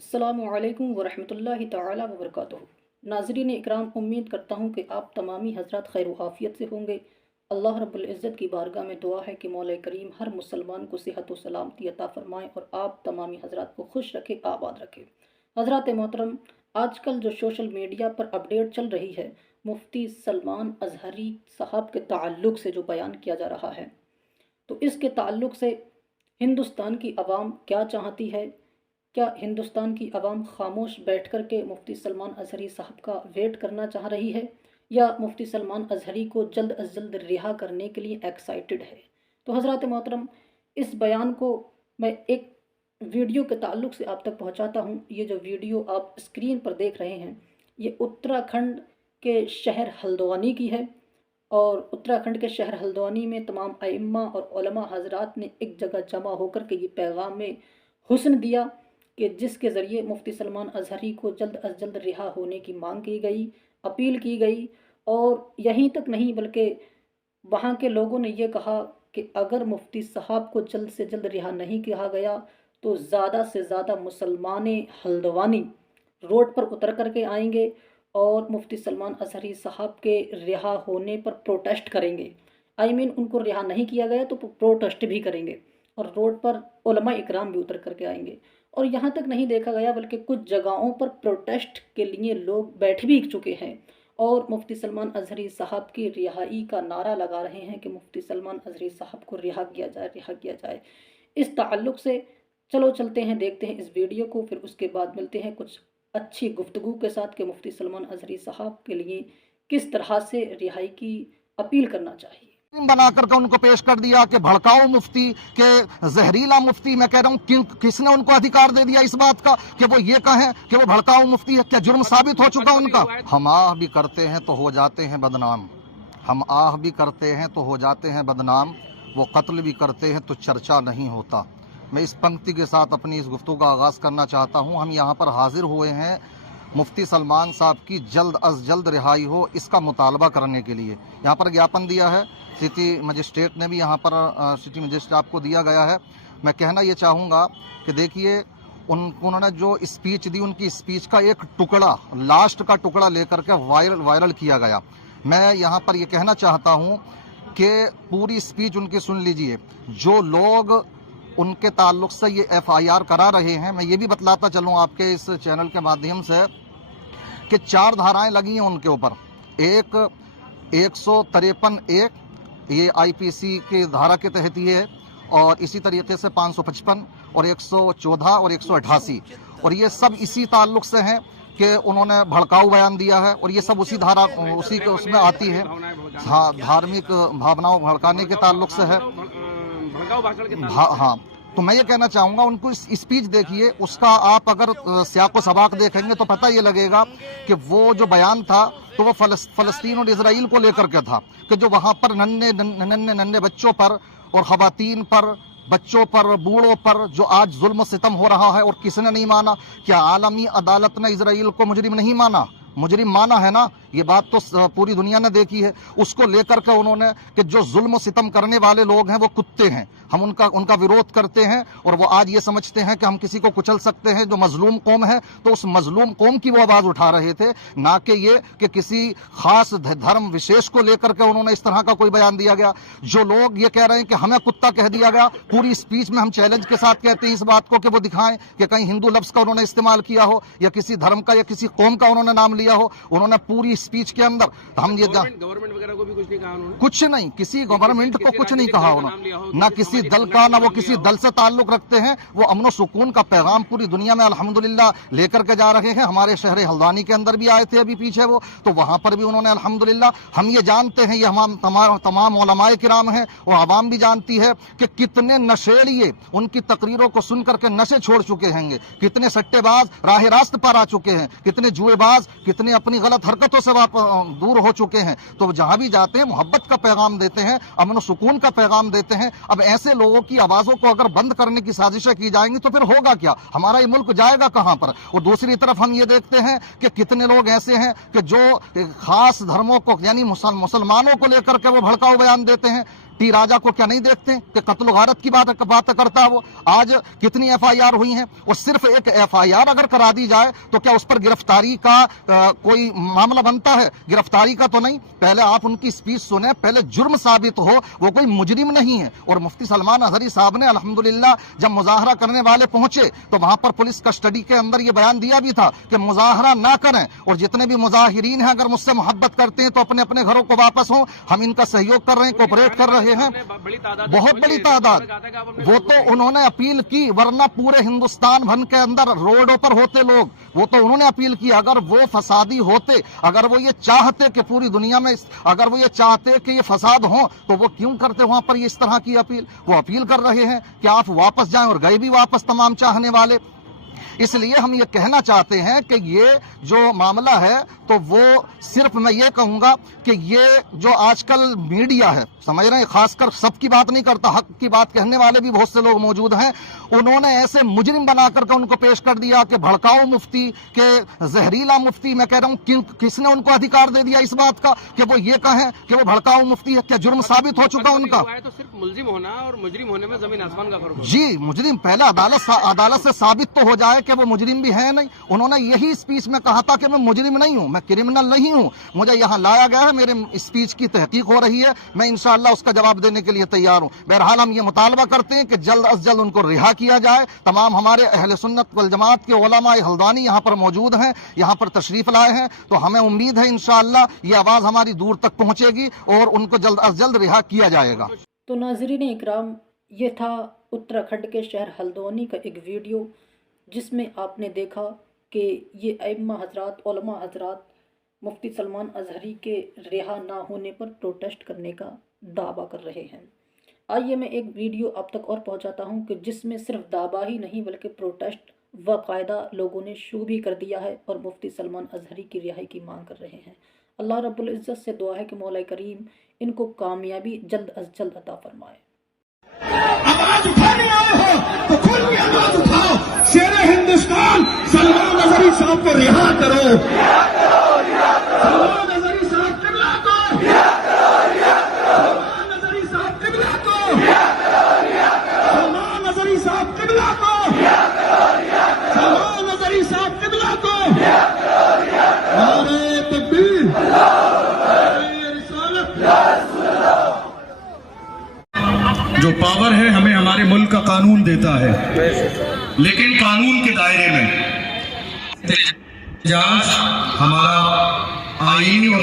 अस्सलामुअलैकुम वरहमतुल्लाहि ताला वबरकातुहू। नाज़रीन इकराम, उम्मीद करता हूँ कि आप तमामी हज़रात खैर आफ़ियत से होंगे। अल्लाह रब्बुल इज़्ज़त की बारगाह में दुआ है कि मौला करीम हर मुसलमान को सेहत व सलामती अता फ़रमाएँ और आप तमामी हज़रात को खुश रखे, आबाद रखे। हज़रात मोहतरम, आजकल जो सोशल मीडिया पर अपडेट चल रही है, मुफ्ती सलमान अज़हरी साहब के ताल्लुक़ से जो बयान किया जा रहा है, तो इसके ताल्लुक़ से हिंदुस्तान की आवाम क्या चाहती है? क्या हिंदुस्तान की आवाम खामोश बैठ कर के मुफ्ती सलमान अज़हरी साहब का वेट करना चाह रही है, या मुफ्ती सलमान अज़हरी को जल्द अज जल्द रिहा करने के लिए एक्साइटेड है? तो हज़रात मोहतरम, इस बयान को मैं एक वीडियो के ताल्लुक़ से आप तक पहुंचाता हूं। ये जो वीडियो आप स्क्रीन पर देख रहे हैं, ये उत्तराखंड के शहर हल्द्वानी की है। और उत्तराखंड के शहर हल्द्वानी में तमाम अइम्मा और उलमा हज़रात ने एक जगह जमा होकर के ये पैगाम में हुस्न दिया कि जिसके ज़रिए मुफ्ती सलमान अज़हरी को जल्द अज जल्द रिहा होने की मांग की गई, अपील की गई। और यहीं तक नहीं, बल्कि वहाँ के लोगों ने ये कहा कि अगर मुफ्ती साहब को जल्द से जल्द रिहा नहीं किया गया तो ज़्यादा से ज़्यादा मुसलमान हल्द्वानी रोड पर उतर कर के आएंगे और मुफ्ती सलमान अज़हरी साहब के रिहा होने पर प्रोटेस्ट करेंगे। उनको रिहा नहीं किया गया तो प्रोटेस्ट भी करेंगे और रोड पर उलमा इकराम भी उतर करके आएंगे। और यहाँ तक नहीं देखा गया, बल्कि कुछ जगहों पर प्रोटेस्ट के लिए लोग बैठ भी चुके हैं और मुफ्ती सलमान अज़हरी साहब की रिहाई का नारा लगा रहे हैं कि मुफ्ती सलमान अज़हरी साहब को रिहा किया जाए, रिहा किया जाए। इस ताल्लुक़ से चलो चलते हैं, देखते हैं इस वीडियो को, फिर उसके बाद मिलते हैं कुछ अच्छी गुफ्तगू के साथ कि मुफ्ती सलमान अज़हरी साहब के लिए किस तरह से रिहाई की अपील करना चाहिए। बना करके उनको पेश कर दिया कि भड़काऊ मुफ्ती के जहरीला मुफ्ती। मैं कह रहा हूँ किसने उनको अधिकार दे दिया इस बात का कि वो ये कहें कि वो भड़काऊ मुफ्ती है? क्या जुर्म साबित हो चुका उनका? हम आह भी करते हैं तो हो जाते हैं बदनाम, हम आह भी करते हैं तो हो जाते हैं बदनाम, वो कत्ल भी करते हैं तो चर्चा नहीं होता। मैं इस पंक्ति के साथ अपनी इस गुफ्तगू का आगाज़ करना चाहता हूँ। हम यहाँ पर हाजिर हुए हैं मुफ्ती सलमान साहब की जल्द अज जल्द रिहाई हो, इसका मुतालबा करने के लिए। यहाँ पर ज्ञापन दिया है, सिटी मजिस्ट्रेट ने भी यहाँ पर सिटी मजिस्ट्रेट आपको दिया गया है। मैं कहना ये चाहूँगा कि देखिए, उन्होंने जो स्पीच दी, उनकी स्पीच का एक टुकड़ा, लास्ट का टुकड़ा लेकर के वायरल किया गया। मैं यहाँ पर ये कहना चाहता हूँ कि पूरी स्पीच उनकी सुन लीजिए। जो लोग उनके ताल्लुक से ये FIR करा रहे हैं, मैं ये भी बतलाता चलूँ आपके इस चैनल के माध्यम से कि 4 धाराएं लगी हैं उनके ऊपर। एक 153(1) ये IPC की धारा के तहत ही है, और इसी तरीके से 555 और 114 और 188, और ये सब इसी ताल्लुक से हैं कि उन्होंने भड़काऊ बयान दिया है, और ये सब उसी धारा उसी के उसमें आती है। हाँ, धार्मिक भावनाओं भड़काने के ताल्लुक से है। हाँ, तो मैं ये कहना चाहूंगा, उनको इस स्पीच देखिए, उसका आप अगर सियाको सबाक देखेंगे तो पता ये लगेगा कि वो जो बयान था तो वो फलस्तीन और इजराइल को लेकर के था, कि जो वहां पर नन्हे बच्चों पर और खवातीन पर, बच्चों पर, बूढ़ों पर जो आज जुल्म सितम हो रहा है, और किसने नहीं माना? क्या आलमी अदालत ने इजराइल को मुजरिम नहीं माना? मुजरिम माना है ना, ये बात तो पूरी दुनिया ने देखी है। उसको लेकर के उन्होंने कि जो जुल्म सितम करने वाले लोग हैं वो कुत्ते हैं, हम उनका विरोध करते हैं, और वो आज ये समझते हैं कि हम किसी को कुचल सकते हैं जो मजलूम कौम है। तो उस मजलूम कौम की वो आवाज उठा रहे थे, ना कि ये कि किसी खास धर्म विशेष को लेकर के उन्होंने इस तरह का कोई बयान दिया गया। जो लोग ये कह रहे हैं कि हमें कुत्ता कह दिया गया, पूरी स्पीच में हम चैलेंज के साथ कहते हैं इस बात को कि वो दिखाएं कि कहीं हिंदू लफ्ज का उन्होंने इस्तेमाल किया हो, या किसी धर्म का या किसी कौम का उन्होंने नाम लिया हो। उन्होंने पूरी स्पीच के अंदर, हम ये गवर्नमेंट वगैरह को भी कुछ नहीं कहा उन्होंने, कुछ नहीं, किसी गवर्नमेंट को कुछ नहीं कहा उन्होंने, ना किसी दल का, ना वो किसी दल से ताल्लुक रखते हैं। वो अमन सुकून का पैगाम पूरी दुनिया में अल्हम्दुलिल्लाह लेकर के जा रहे हैं। हमारे शहर हल्द्वानी के अंदर भी आए थे अभी पीछे वो, तो वहां पर भी उन्होंने अल्हम्दुलिल्लाह, हम ये जानते हैं, ये हम तमाम उलमाए किराम हैं और आवाम भी जानती है कि कितने नशेड़िए उनकी तकरीरों को सुन करके नशे छोड़ चुके हैं, कितने सट्टेबाज राह रास्त पर आ चुके हैं, कितने जुएबाज, कितने अपनी गलत हरकतों से दूर हो चुके हैं। तो जहां भी जाते हैं मोहब्बत का पैगाम देते हैं, अमन सुकून का पैगाम देते हैं। अब ऐसे लोगों की आवाजों को अगर बंद करने की साजिशें की जाएंगी तो फिर होगा क्या? हमारा ये मुल्क जाएगा कहां पर? और दूसरी तरफ हम ये देखते हैं कि कितने लोग ऐसे हैं कि जो खास धर्मों को, यानी मुसलमानों को लेकर के वो भड़काऊ बयान देते हैं। टी राजा को क्या नहीं देखते हैं कि कत्ल गारत की बात करता है वो। आज कितनी FIR हुई हैं, और सिर्फ एक FIR अगर करा दी जाए तो क्या उस पर गिरफ्तारी का कोई मामला बनता है? गिरफ्तारी का तो नहीं। पहले आप उनकी स्पीच सुने, पहले जुर्म साबित हो, वो कोई मुजरिम नहीं है। और मुफ्ती सलमान अजहरी साहब ने अल्हम्दुलिल्लाह जब मुजाहरा करने वाले पहुंचे तो वहां पर पुलिस कस्टडी के अंदर ये बयान दिया भी था कि मुजाहरा ना करें, और जितने भी मुजाहिरीन हैं अगर मुझसे मोहब्बत करते हैं तो अपने अपने घरों को वापस हों, हम इनका सहयोग कर रहे हैं, कोऑपरेट कर रहे हैं। बहुत बड़ी तादाद, वो तो उन्होंने अपील की, वरना पूरे हिंदुस्तान भर के अंदर रोडों पर होते लोग, वो तो उन्होंने अपील की। अगर वो फसादी होते, अगर वो ये चाहते कि पूरी दुनिया में, अगर वो ये चाहते कि ये फसाद हो, तो वो क्यों करते वहां पर ये इस तरह की अपील? वो अपील कर रहे हैं कि आप वापस जाएं, और गए भी वापस तमाम चाहने वाले। इसलिए हम ये कहना चाहते हैं कि ये जो मामला है तो वो सिर्फ मैं ये कहूंगा कि ये जो आजकल मीडिया है, समझ रहे हैं, खासकर सबकी बात नहीं करता, हक की बात कहने वाले भी बहुत से लोग मौजूद हैं, उन्होंने ऐसे मुजरिम बना करके उनको पेश कर दिया कि भड़काऊ मुफ्ती, के जहरीला मुफ्ती। मैं कह रहा हूँ किसने उनको अधिकार दे दिया इस बात का कि वो ये कहें कि वो भड़काऊ मुफ्ती है? क्या जुर्म साबित हो चुका उनका? तो सिर्फ मुलजिम होना और मुजरिम होने में जमीन आसमान का फर्क है। जी, मुजरिम पहले अदालत से साबित तो हो जाए कि वो मुजरिम भी है नहीं। उन्होंने यही स्पीच में कहा था कि मैं मुजरिम नहीं हूं, मैं क्रिमिनल नहीं हूं, मुझे यहां लाया गया है, मेरे स्पीच की तहकीक हो रही है, मैं इंशाअल्लाह उसका जवाब देने के लिए तैयार हूं। बहरहाल हम ये मुतालबा करते हैं कि जल्द अज जल्द उनको रिहा किया जाए। तमाम हमारे अहले सुन्नत वल जमात के उलमाए हल्दानी यहाँ पर मौजूद हैं, यहाँ पर तशरीफ लाए हैं, तो हमें उम्मीद है इंशाअल्लाह ये आवाज हमारी दूर तक पहुंचेगी और उनको जल्द अज जल्द रिहा किया जाएगा। तो नाज़रीन इकराम, ये था उत्तराखंड के शहर हल्द्वानी का एक वीडियो जिसमें आपने देखा कि ये अइम्मा हजरात, उलमा हजरात मुफ्ती सलमान अजहरी के रिहा ना होने पर प्रोटेस्ट करने का दावा कर रहे हैं। आइए मैं एक वीडियो आप तक और पहुंचाता हूं कि जिसमें सिर्फ दावा ही नहीं बल्कि प्रोटेस्ट बाकायदा लोगों ने शुरू भी कर दिया है और मुफ्ती सलमान अजहरी की रिहाई की मांग कर रहे हैं। अल्लाह रब्बुल इज़्ज़त से दुआ है कि मौला करीम इनको कामयाबी जल्द अज जल्द अता फरमाए। आवाज उठाने आए हो तो खुल के आवाज उठाओ, शेरे हिंदुस्तान सलमान अजहरी साहब को रिहा करो, सलमान अजहरी साहब किबला को, सलमान अजहरी साहब किबला को, सलमान अजहरी साहब किबला को, सलमान अजहरी साहब किबला को। नारे तकबीर, नारे रिसालत। जो पावर है हमें हमारे मुल्क का कानून देता है, लेकिन कानून के दायरे में एहतजाज हमारा आईनी और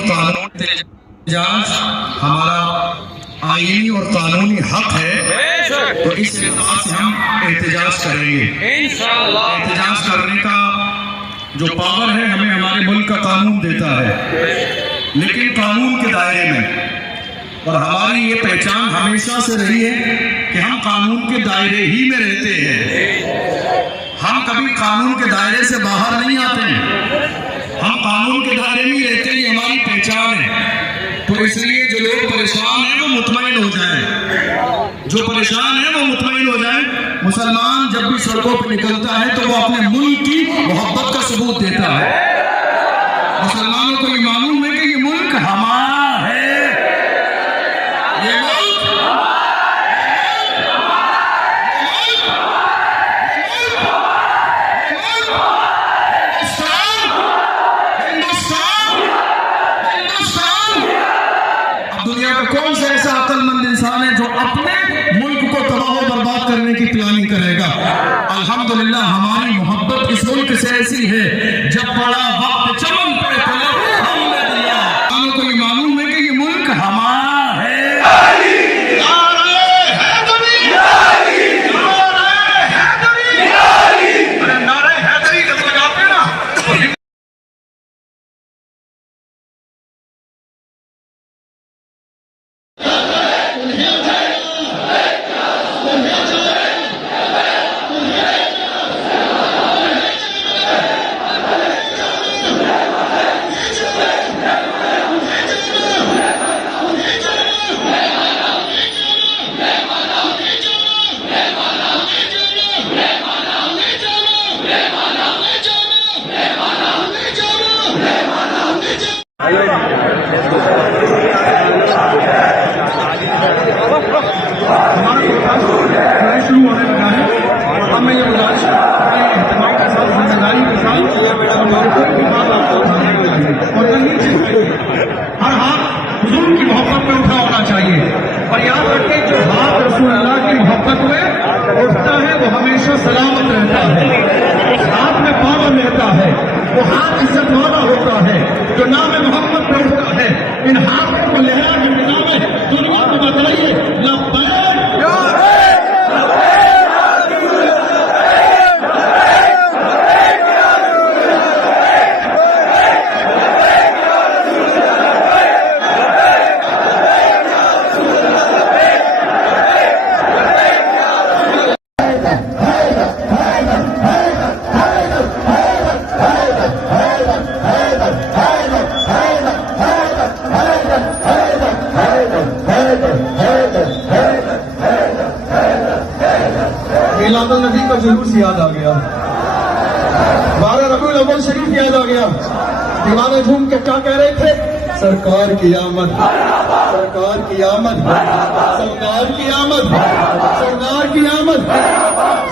आईनी और कानूनी हक है, तो इस लिहाज से हम एहतजाज करेंगे। एहतजाज करने का जो पावर है हमें हमारे मुल्क का कानून देता है, लेकिन कानून के दायरे में। और हमारी ये पहचान हमेशा से रही है कि हम कानून के दायरे ही में रहते हैं, हम कभी कानून के दायरे से बाहर नहीं आते हैं, हम कानून के दायरे में ही रहते हैं, ये हमारी पहचान है। तो इसलिए जो लोग परेशान हैं वो मुतमईन हो जाएं, जो परेशान है वो मुतमईन हो जाएं। मुसलमान जब भी सड़कों पर निकलता है तो वो अपने मुल्क की मोहब्बत का सबूत देता है। मुसलमानों को ये मालूम है कि ये मुल्क हमारा है, ये मुल्क दुनिया का कौन सा ऐसा अक्लमंद इंसान है जो अपने मुल्क को तबाह बर्बाद करने की प्लानिंग करेगा। अल्हम्दुलिल्लाह हमारी मोहब्बत इस मुल्क से ऐसी है, जब बड़ा वक्त चमन पे हमने दिया, हमें को ये मालूम है कि ये मुल्क हमारा है। जुलूस याद आ गया, 12 रबीउल अव्वल शरीफ याद आ गया। दीवाने झूम के क्या कह रहे थे? सरकार की आमद, सरकार की आमद, सरकार की आमद, सरकार की आमद।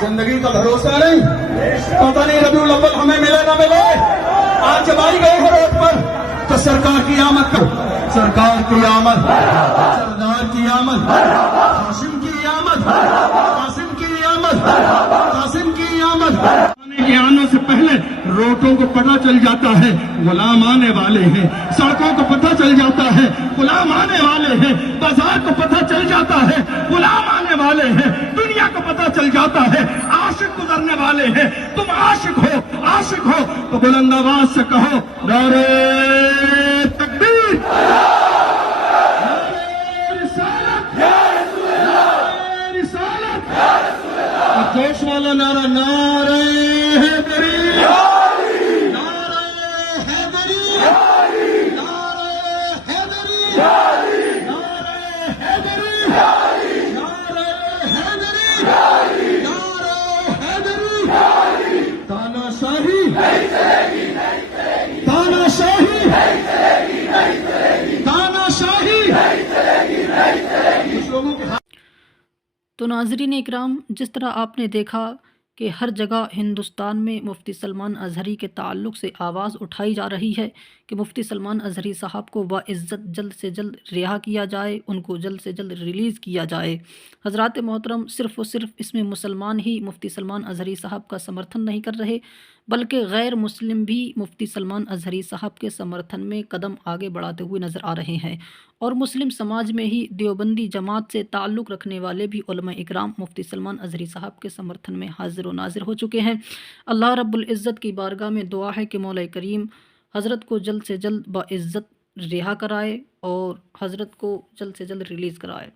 जिंदगी का भरोसा नहीं, पता नहीं रबीउल अव्वल हमें मिले ना मिले। आज जब आई गए हो रोड पर तो सरकार की आमद का, सरकार की आमद, सरदार की आमद, कासिम की आमद, कासिम की आमद, कासिम की आमद। के आने से पहले रोटों को पता चल जाता है गुलाम आने वाले हैं, सड़कों को पता चल जाता है गुलाम आने वाले हैं, बाजार को पता चल जाता है गुलाम आने वाले हैं, दुनिया को पता चल जाता है आशिक गुजरने वाले हैं। तुम आशिक हो तो बुलंद आवाज से कहो नारे तकबीर, नारे रिसालत, नारे रिसालत। और जोश वाला नारा नारे हैदरी, नारे हैदरी, नारे हैदरी, नारे हैदरी, नारे हैदरी, नारे हैदरी। तानाशाही तानाशाही तानाशाही कुछ लोगों के। तो नाज़रीन इकराम, जिस तरह आपने देखा कि हर जगह हिंदुस्तान में मुफ्ती सलमान अज़हरी के ताल्लुक़ से आवाज़ उठाई जा रही है कि मुफ्ती सलमान अज़हरी साहब को बाइज़्ज़त जल्द से जल्द रिहा किया जाए, उनको जल्द से जल्द रिलीज़ किया जाए। हज़रात मोहतरम, सिर्फ़ और सिर्फ इसमें मुसलमान ही मुफ्ती सलमान अज़हरी साहब का समर्थन नहीं कर रहे, बल्कि गैर मुस्लिम भी मुफ्ती सलमान अज़हरी साहब के समर्थन में कदम आगे बढ़ाते हुए नज़र आ रहे हैं। और मुस्लिम समाज में ही देवबंदी जमात से ताल्लुक़ रखने वाले भी उलमा इकराम मुफ्ती सलमान अज़हरी साहब के समर्थन में हाज़िर व नाज़िर हो चुके हैं। अल्लाह रब्बुल इज़्ज़त की बारगाह में दुआ है कि मौला करीम हज़रत को जल्द से जल्द बाइज़्ज़त रिहा कराए और हज़रत को जल्द से जल्द रिलीज़ कराए।